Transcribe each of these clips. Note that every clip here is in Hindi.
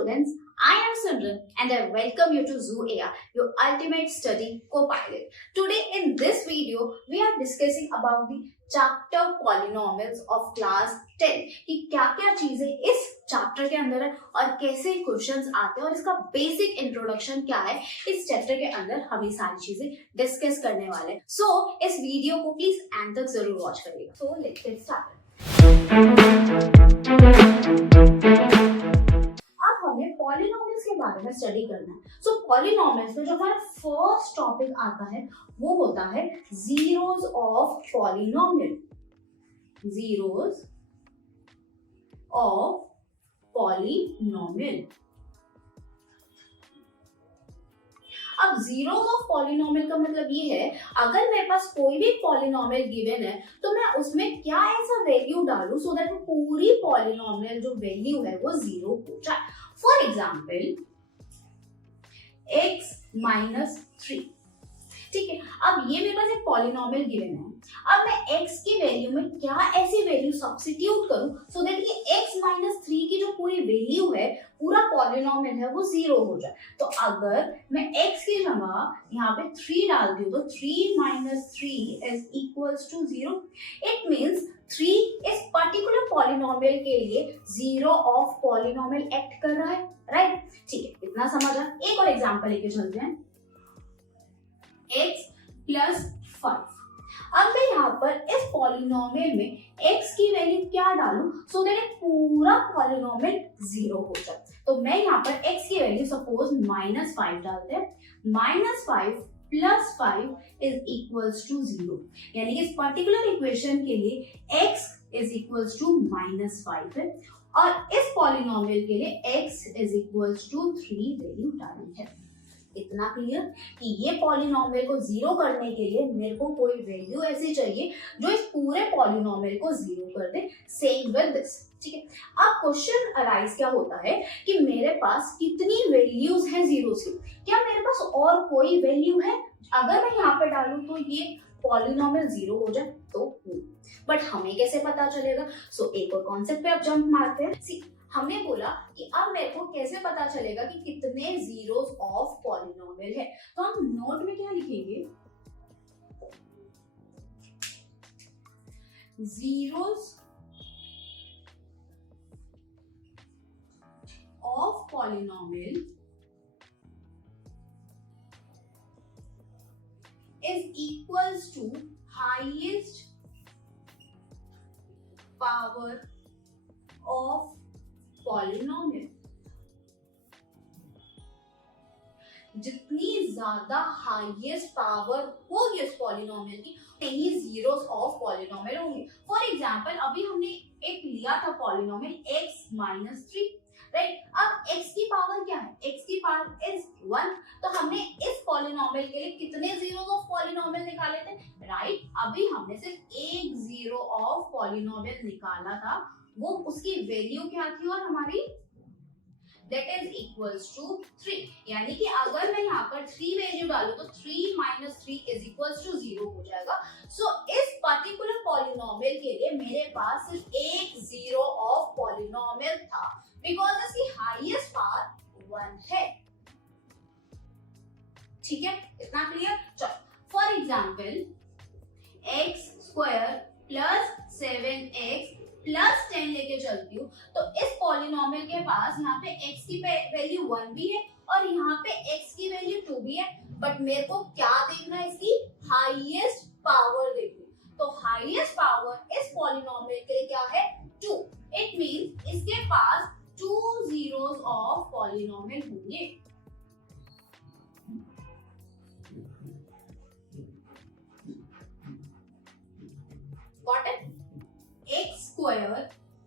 students, I am Simran and I welcome you to Zoo AI, your ultimate study co-pilot. Today in this video, we are discussing about the chapter polynomials of class 10 कि क्या-क्या चीजें इस चैप्टर के अंदर है और कैसे क्वेश्चंस आते हैं और इसका बेसिक इंट्रोडक्शन क्या है। इस चैप्टर के अंदर हम ये सारी चीजें डिस्कस करने वाले हैं। सो इस वीडियो को प्लीज एंड तक जरूर वॉच करिएगा। So let's get started. Polynomials के बारे में स्टडी करना है। सो पॉलिनोमियल्स में जो हमारा फर्स्ट टॉपिक आता है वो होता है zeros of polynomial. Zeros of polynomial. अब जीरोस ऑफ पॉलिनोमियल का मतलब ये है, अगर मेरे पास कोई भी पॉलिनोमियल गिवन है तो मैं उसमें क्या ऐसा वैल्यू डालूं सो दैट पूरी पॉलिनोमियल जो वैल्यू है वो जीरो हो जाए। फॉर एग्जाम्पल x माइनस 3, ठीक है। अब ये मेरे पास एक पॉलिनोमियल गिवन है। अब मैं x की वैल्यू में क्या ऐसी वैल्यू सब्स्टिट्यूट करूं सो दैट ये x माइनस 3 की जो पूरी वैल्यू है, पूरा पॉलिनोमियल है, वो जीरो हो जाए। तो अगर मैं x की जगह यहाँ पे 3 डालती हूँ तो 3 minus 3 is equals to 0। It means 3 इस पर्टिकुलर पॉलिनोमियल के लिए जीरो ऑफ पॉलिनोमियल एक्ट कर रहा है, राइट? ठीक है, इतना समझा। एक और एग्जांपल लेके चलते हैं, x प्लस 5। अब मैं यहाँ पर इस पॉलिनोमियल में x की वैल्यू क्या डालूं सो दैट पूरा पॉलिनोमियल जीरो हो जाए। तो मैं यहाँ पर x की वैल्यू सपोज माइनस 5 डालते हैं। Minus 5 plus 5 is equals to 0, यानी कि इस पर्टिकुलर इक्वेशन के लिए x is equals to minus 5 है और इस पॉलिनोमियल के लिए x is equals to 3 value डाली है। इतना क्लियर कि ये पॉलिनोमियल को जीरो करने के लिए मेरे को कोई वैल्यू ऐसी चाहिए जो इस पूरे पॉलिनोमियल को जीरो कर दे। सेम विद दिस, ठीक है। अब क्वेश्चन अराइज क्या होता है कि मेरे पास कितनी वैल्यूज हैं जीरोस की, क्या मेरे पास और कोई वैल्यू है? अगर मैं यहाँ पे डालूं तो ये पॉलिनोमियल जीरो हो जाए तो, बट हमें कैसे पता चलेगा? सो एक और कॉन्सेप्ट पे अब जंप मारते हैं। हमने बोला कि अब मेरे को कैसे पता चलेगा कि कितने जीरोस ऑफ पॉलिनोमियल है। तो हम नोट में क्या लिखेंगे? Zeros of polynomial is equals to highest power of polynomial। जितनी ज्यादा हाईएस्ट पावर होगी उस पॉलिनोमियल की, उतनी जीरोस ऑफ पॉलिनोमियल होंगे। फॉर एग्जांपल अभी हमने एक लिया था पॉलिनोमियल x माइनस 3, राइट? अब x की पावर क्या है? x की पावर इज 1। तो हमने इस पॉलिनोमियल के लिए कितने जीरोस ऑफ पॉलिनोमियल निकाले थे, राइट? अभी हमने सिर्फ एक जीरो ऑफ पॉलिनोमियल निकाला था, वो उसकी वैल्यू क्या थी और हमारी that is equals to 3। यानी कि अगर मैं यहाँ पर 3 वैल्यू डालूं तो 3 माइनस 3 इज इक्वल्स टू 0 हो जाएगा। सो इस पर्टिकुलर पॉलिनोमियल के लिए मेरे पास सिर्फ एक जीरो ऑफ पॉलिनोमियल था बिकॉज इसकी हाईएस्ट पावर 1 है। ठीक है, इतना क्लियर? चलो for example x square plus 7x plus 10 लेके चलती हूँ तो इस पॉलिनोमियल के पास यहाँ पे x की वैल्यू 1 भी है और यहाँ पे x की वैल्यू 2 भी है, बट मेरे को क्या देखना है? इसकी हाईएस्ट पावर देखनी। तो हाईएस्ट पावर इस पॉलिनोमियल के लिए क्या है? 2। इट मींस इसके पास 2 जीरोस ऑफ पॉलिनोमियल होंगे। Got it? x square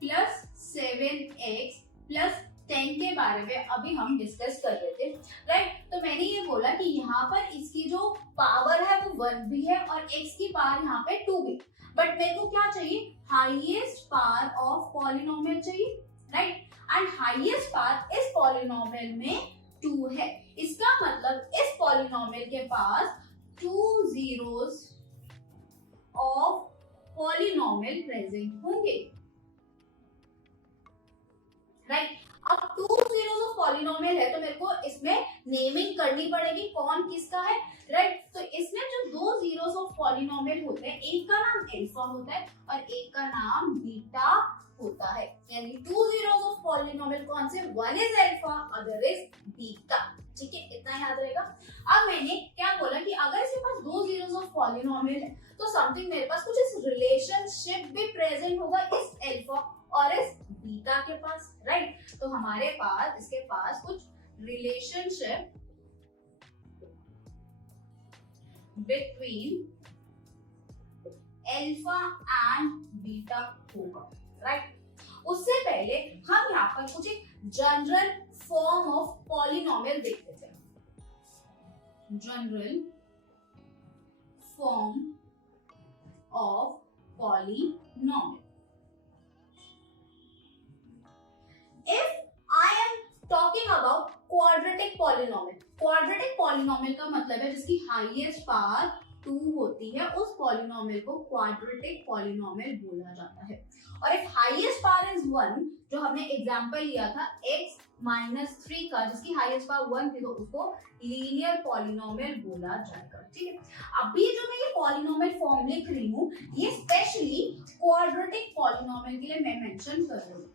plus 7x plus 10 के बारे में अभी हम डिस्कस कर रहे थे, राइट? तो मैंने ये बोला कि यहाँ पर इसकी जो पावर है वो 1 भी है और x की पावर यहाँ पे 2 भी, बट मेरे को क्या चाहिए? हाईएस्ट पावर ऑफ पॉलिनोमियल चाहिए, राइट? एंड हाईएस्ट पावर इस पॉलिनोमियल में 2 है। इसका मतलब इस पॉलिनोमियल के पास 2 जीरोस ऑफ पॉलिनोमियल प्रेजेंट होंगे, राइट? अब 2 जीरोस ऑफ पॉलिनोमियल है तो मेरे को इसमें नेमिंग करनी पड़ेगी कौन किसका है, राइट। तो इसमें जो दो जीरोस ऑफ पॉलिनोमियल होते हैं, एक का नाम अल्फा होता है और एक का नाम बीटा होता है, यानी टू जीरोस ऑफ पॉलिनोमियल कौन से, one is alpha other is beta, ठीक है, इतना याद रहेगा। अब मैंने क्या बोला कि अगर इसके पास दो जीरोस ऑफ पॉलिनोमियल है तो समथिंग मेरे पास कुछ इस रिलेशनशिप भी प्रेजेंट होगा इस अल्फा और इस बीटा के पास, राइट। तो हमारे पास इसके पास कुछ relationship between alpha and beta होगा, राइट। उससे पहले हम यहाँ पर कुछ एक जनरल फॉर्म ऑफ पॉलिनोमियल देखते थे, general form of polynomial. If I am talking about quadratic polynomial, quadratic polynomial का मतलब है जिसकी हाईएस्ट पावर 2 होती है, उस पॉलिनोमियल को क्वाड्रेटिक पॉलिनोमियल बोला जाता है। और इफ हाईएस्ट पावर इज 1, जो हमने एग्जांपल लिया था x - 3 का, जिसकी हाईएस्ट पावर 1 थी, तो उसको लीनियर पॉलिनोमियल बोला जाएगा, ठीक है। अभी जो मैं ये पॉलिनोमियल फॉर्म लिख रही हूँ, ये स्पेशली क्वाड्रेटिक पॉलिनोमियल के लिए मैं मेंशन कर रही हूँ,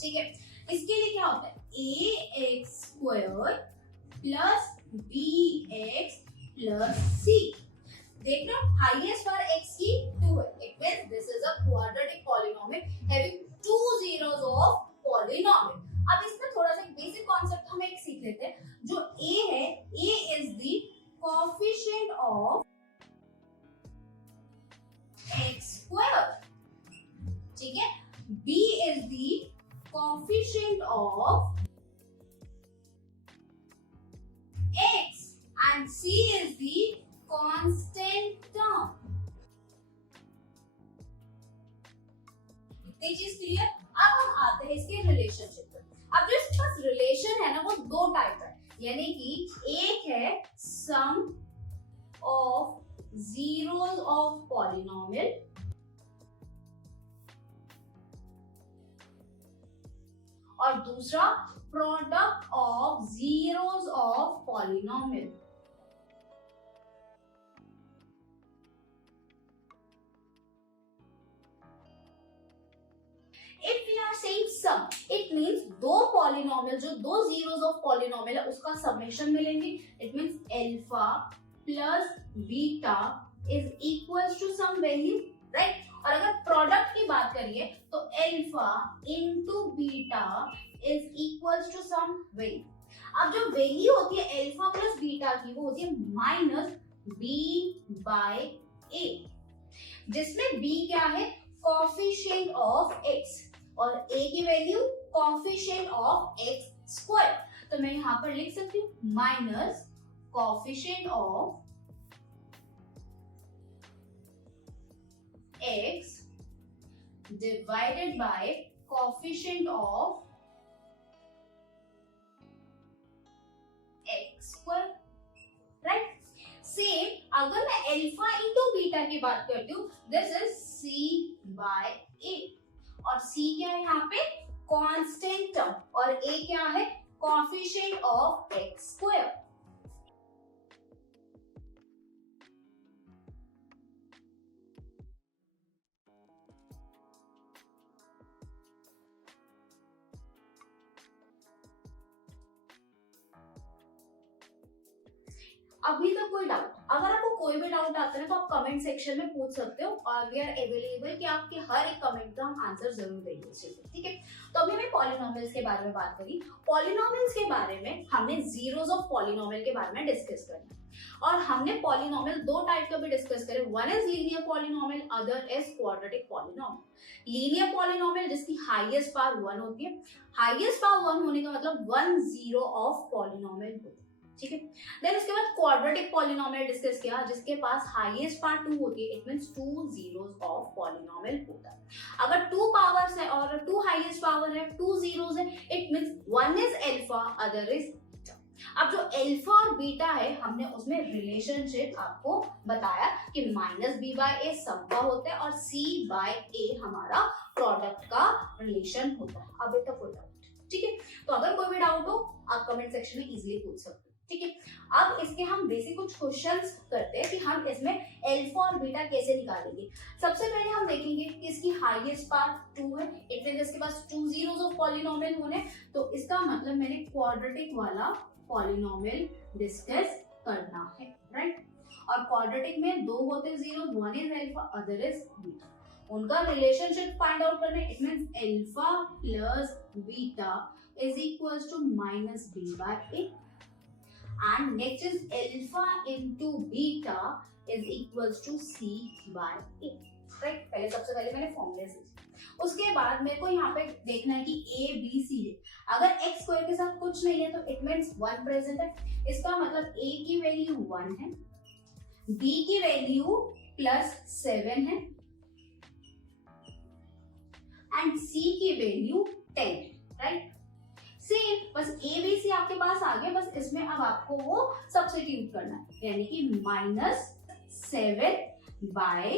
ठीक है। इसके लिए क्या होता है, ax² plus bx plus c। देख रहे हो, हाईएस्ट पावर x की 2 है, it means this is a quadratic polynomial having two zeros of polynomial. अब इसमें थोड़ा सा बेसिक कॉन्सेप्ट हम एक सीख लेते हैं। जो a है, a is the coefficient of x², ठीक है। b is the coefficient of x and c is the constant term। इतनी चीज क्लियर। अब हम आते हैं इसके रिलेशनशिप पर। अब जो इसके पास रिलेशन है ना, वो दो टाइप है, यानी कि एक है sum of zeros of polynomial और दूसरा product of zeros of polynomial. If we are saying sum, it means दो पॉलिनोमियल, जो दो जीरोस ऑफ पॉलिनोमियल है उसका समेशन मिलेंगे। It means alpha plus beta is equals to some value, right. और अगर प्रोडक्ट की बात करिए तो alpha into beta is equals to some value. अब जो वैल्यू होती है अल्फा प्लस बीटा की, वो होती है -b/a, जिसमें b क्या है, कोएफिशिएंट ऑफ x और a की वैल्यू कोएफिशिएंट ऑफ x²। तो मैं यहां पर लिख सकती हूँ minus coefficient of x divided by coefficient of x², right. Same अगर मैं अल्फा इंटू बीटा की बात करती हूँ, दिस इज c/a, और c क्या है यहाँ पे, कांस्टेंट टर्म, और a क्या है, कोएफिशिएंट ऑफ x²। अभी तो कोई डाउट, अगर आपको कोई भी डाउट आता है तो आप कमेंट सेक्शन में पूछ सकते हो, और वी आर अवेलेबल कि आपके हर एक कमेंट का हम आंसर जरूर देंगे, ठीक है। तो अभी मैं पॉलिनोमियल्स के बारे में बात करी। पॉलिनोमियल्स के बारे में हमने जीरोस ऑफ पॉलिनोमियल के बारे में डिस्कस करना, और हमने पॉलिनोमियल दो टाइप का भी डिस्कस करे, one is linear polynomial, other is quadratic polynomial. Linear polynomial जिसकी हाईएस्ट पावर 1 होती है, हाईएस्ट पावर 1 होने का मतलब 1 जीरो ऑफ पॉलिनोमियल होता है, ठीक है। देन उसके बाद क्वाड्रेटिक पॉलिनोमियल डिस्कस किया, जिसके पास हाईएस्ट पावर 2 होती है, it means 2 zeros of polynomial होता है। अगर 2 पावर्स है और 2 हाईएस्ट पावर है, 2 जीरोस है, it means 1 is alpha other is beta, अब जो अल्फा और बीटा है हमने उसमें रिलेशनशिप आपको बताया कि माइनस बी बाय ए सम का होता है और सी बाय ए हमारा प्रोडक्ट का रिलेशन होता है। अब तक कोई डाउट? ठीक है, तो अगर कोई भी डाउट हो आप कमेंट सेक्शन में इजीली पूछ सकते हो। ठीक है, अब इसके हम बेसिक कुछ क्वेश्चंस करते हैं कि हम इसमें अल्फा और बीटा कैसे निकालेंगे। सबसे पहले हम देखेंगे कि इसकी हाईएस्ट पार्ट 2 है, इट मींस इसके पास 2 जीरोस ऑफ पॉलिनोमियल होने, तो इसका मतलब मैंने क्वाड्रेटिक वाला पॉलिनोमियल डिस्कस करना है, राइट। और क्वाड्रेटिक में दो होते हैं zero, one is alpha other is beta, उनका रिलेशनशिप फाइंड आउट करना है। It means alpha plus beta is equals to minus b by a and next is alpha into beta is equals to c by a, right। पहले सबसे पहले मैंने फॉर्मूले लिखे, उसके बाद मेरे को यहाँ पे देखना है कि a b c है। अगर x स्क्वायर के साथ कुछ नहीं है तो इट मींस 1 प्रेजेंट है, इसका मतलब a की वैल्यू 1 है, b की वैल्यू +7 है एंड c की वैल्यू 10 है, राइट। सेम, बस ए बी सी आपके पास आ गया, बस इसमें अब आपको वो सब्स्टिट्यूट करना है, यानी कि -7 by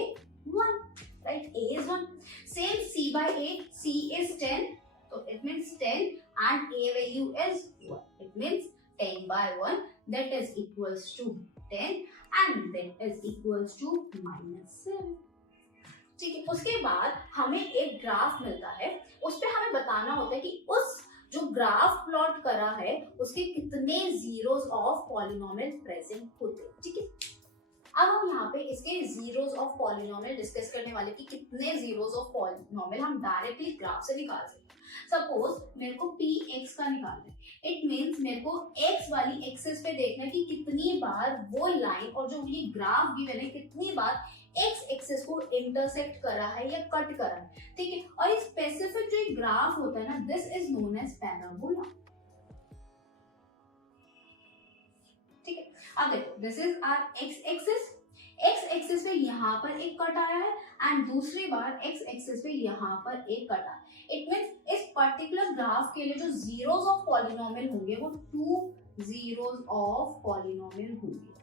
1, right. a is 1, same c by a, c is 10, तो it means 10 and a value is 1, it means 10 by 1 that is equals to 10 and that is equals to -7। ठीक है, उसके बाद हमें एक ग्राफ मिलता है, उस पे हमें बताना होता है कि उस जो ग्राफ प्लॉट करा है उसके कितने जीरोस ऑफ पॉलिनोमियल प्रेजेंट होते हैं। ठीक है, अब हम यहाँ पे इसके जीरोस ऑफ पॉलिनोमियल डिस्कस करने वाले कि कितने जीरोस ऑफ पॉलिनोमियल हम डायरेक्टली ग्राफ से निकाल सकते हैं। सपोज मेरे को px का निकालना है, इट मींस मेरे को x वाली एक्सिस पे देखना है कि कितनी बार वो लाइन और जो ये ग्राफ गिवन है कितनी बार x एक्सिस को इंटरसेक्ट करा है या कट करा है। ठीक है, और ये स्पेसिफिक जो ग्राफ होता है ना, this is known as parabola. ठीक है, अब देखो this is our x axis पे यहाँ पर एक कट आया है एंड दूसरी बार x एक्सिस पे यहाँ पर एक कट आया। इट मींस इस पर्टिकुलर ग्राफ के लिए जो जीरोस ऑफ पॉलिनोमियल होंगे वो 2 जीरोस ऑफ पॉलिनोमियल होंगे।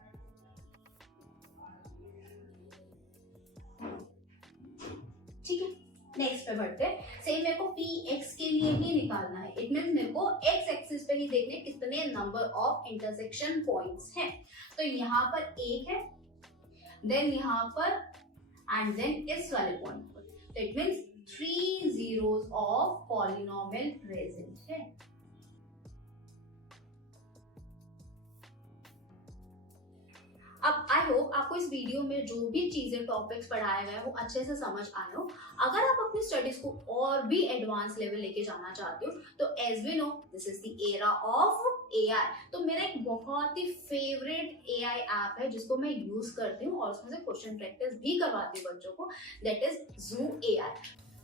ठीक है, नेक्स्ट पे बढ़ते हैं। सेम मेरे को px के लिए ही निकालना है, इट मींस मेरे को x एक्सिस पे ही देखने कितने नंबर ऑफ इंटरसेक्शन पॉइंट्स हैं। तो यहाँ पर एक है, देन यहाँ पर एंड देन इस वाले पॉइंट पर, तो it means 3 zeros of polynomial present है। अब आई होप आपको इस वीडियो में जो भी चीजें टॉपिक्स पढ़ाया गया है वो अच्छे से समझ आए हो। अगर आप अपनी स्टडीज को और भी एडवांस लेवल लेके जाना चाहते हो तो as we know this is the era of AI। तो मेरा एक बहुत ही फेवरेट AI ऐप है जिसको मैं यूज करती हूँ और उसमें से क्वेश्चन प्रैक्टिस भी करवाती हूँ बच्चों को, that is Zoo AI।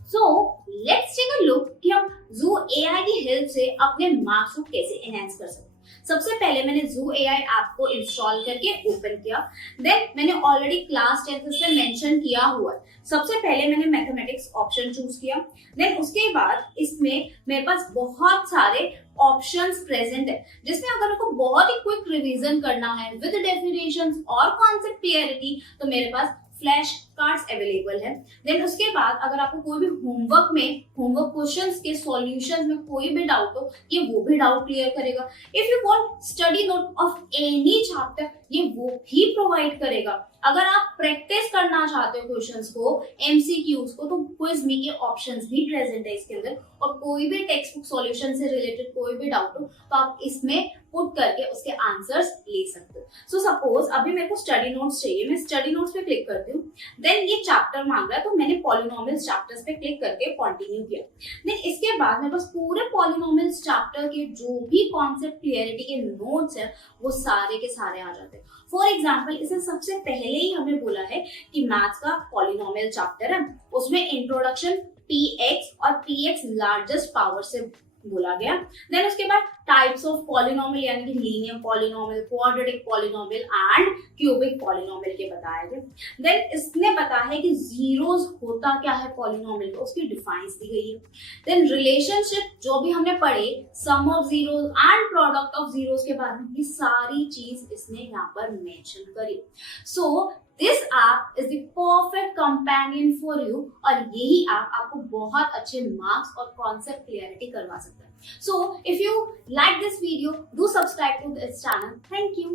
So let's take a look कि हम Zoo AI की हेल्प से अपने मार्क्स को कैसे एनहांस कर सकते हैं। सबसे पहले मैंने Zoo AI ऐप को इंस्टॉल करके ओपन किया, देन मैंने ऑलरेडी क्लास 10 से मेंशन किया हुआ है। सबसे पहले मैंने मैथमेटिक्स ऑप्शन चूज किया, देन उसके बाद इसमें मेरे पास बहुत सारे ऑप्शंस प्रेजेंट है जिसमें अगर मेरे को बहुत ही क्विक रिवीजन करना है विद डेफिनेशंस और कॉन्सेप्ट क्लियरिटी तो मेरे पास फ्लैश कार्ड्स अवेलेबल है। देन उसके बाद अगर आपको कोई भी होमवर्क क्वेश्चंस के सॉल्यूशंस में कोई भी डाउट हो ये वो भी डाउट क्लियर करेगा। If you want study note of any chapter ये वो भी प्रोवाइड करेगा। अगर आप प्रैक्टिस करना चाहते हो क्वेश्चंस को, एमसीक्यूज को, तो क्विज मी के ऑप्शंस भी प्रेजेंट है इसके अंदर, और कोई भी टेक्स्ट बुक सॉल्यूशन से रिलेटेड कोई भी डाउट हो तो आप इसमें पुट करके उसके आंसर्स ले सकते हो। सो सपोज अभी मेरे को स्टडी नोट्स चाहिए, मैं स्टडी नोट्स पे क्लिक करती हूँ, देन ये चैप्टर मांग रहा है तो मैंने पॉलिनोमियल्स चैप्टर्स पे क्लिक करके कंटिन्यू किया। देन इसके बाद मेरे पास पूरे पॉलिनोमियल्स चैप्टर के जो भी कॉन्सेप्ट क्लियरिटी के नोट्स है वो सारे के सारे आ जाते हैं। फॉर एग्जाम्पल इसे सबसे पहले ही हमें बोला है कि मैथ्स का पॉलिनोमियल चैप्टर है, उसमें इंट्रोडक्शन px और px लार्जेस्ट पावर से बोला गया। देन उसके बाद टाइप्स ऑफ पॉलिनोमियल यानी कि linear polynomial, quadratic polynomial and cubic polynomial के बताए गए। देन इसने बताया है कि जीरोस होता क्या है पॉलिनोमियल का, उसकी डिफाइंस दी गई है। देन रिलेशनशिप जो भी हमने पढ़े, sum of zeros and product of zeros के बारे में, ये सारी चीज इसने यहाँ पर मेंशन करी। So this app is the perfect companion for you, और यही ऐप आपको बहुत अच्छे मार्क्स और कॉन्सेप्ट क्लियरिटी करवा सकता है। So if you like this video, do subscribe to this channel. Thank you.